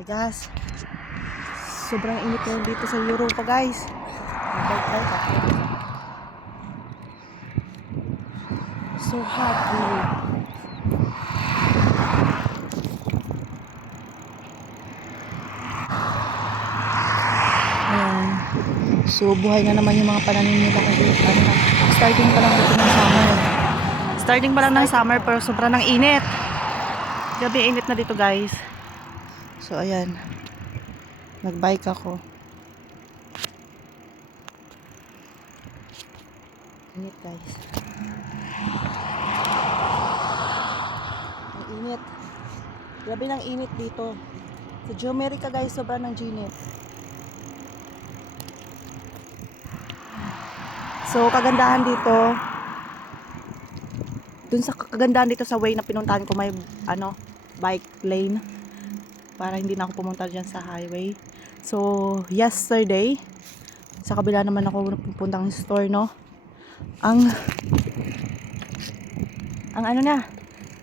Ay gas. Sobrang init ngayon dito sa Europa guys. Mag-bike ako. So hot today. Ayan. So buhay na naman yung mga pananim nila kasi starting pa lang dito ng summer. Starting pa lang ng summer pero sobrang ng init. Gabi init na dito guys. So ayan. Nag-bike ako. Init guys. Ang init. Grabe ng init dito. Sa Geomerica guys, sobrang ng init. So kagandahan dito, dun sa kagandahan dito sa way na pinuntahan ko may bike lane para hindi na ako pumunta dyan sa highway. So yesterday sa kabila naman ako pupuntang store, no. Ang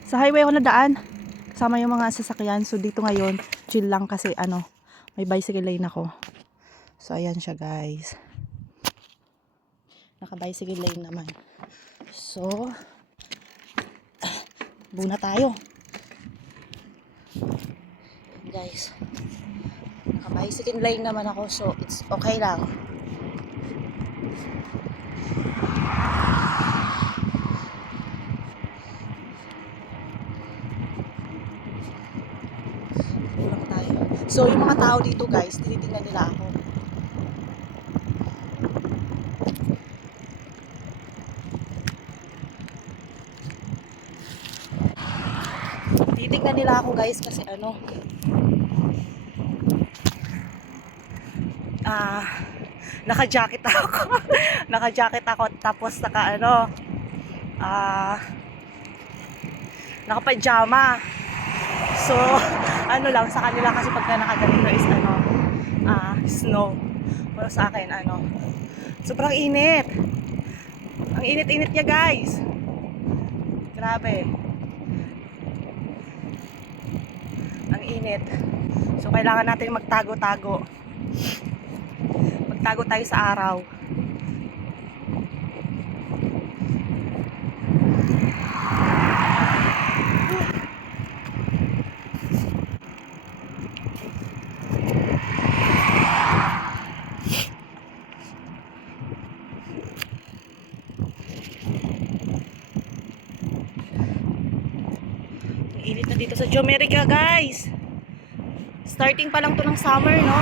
sa highway ako nadaan kasama yung mga sasakyan. So dito ngayon chill lang kasi may bicycle lane ako. So ayan siya guys, naka bicycle lane naman. So buna tayo guys, naka bicycle lane naman ako, so it's okay lang. Bulang tayo. So yung mga tao dito guys, tinitingnan nila ako. Titignan nila ako guys kasi naka-jacket ako. Naka-jacket ako tapos naka-pajama. So lang sa kanila kasi pagka nakaganito is snow. Pero sa akin sobrang init. Ang init-init niya guys. Grabe. Ang init. So kailangan natin magtago-tago. Magtago tayo sa araw. Init na dito sa Geomerica guys. Starting pa lang to ng summer, no?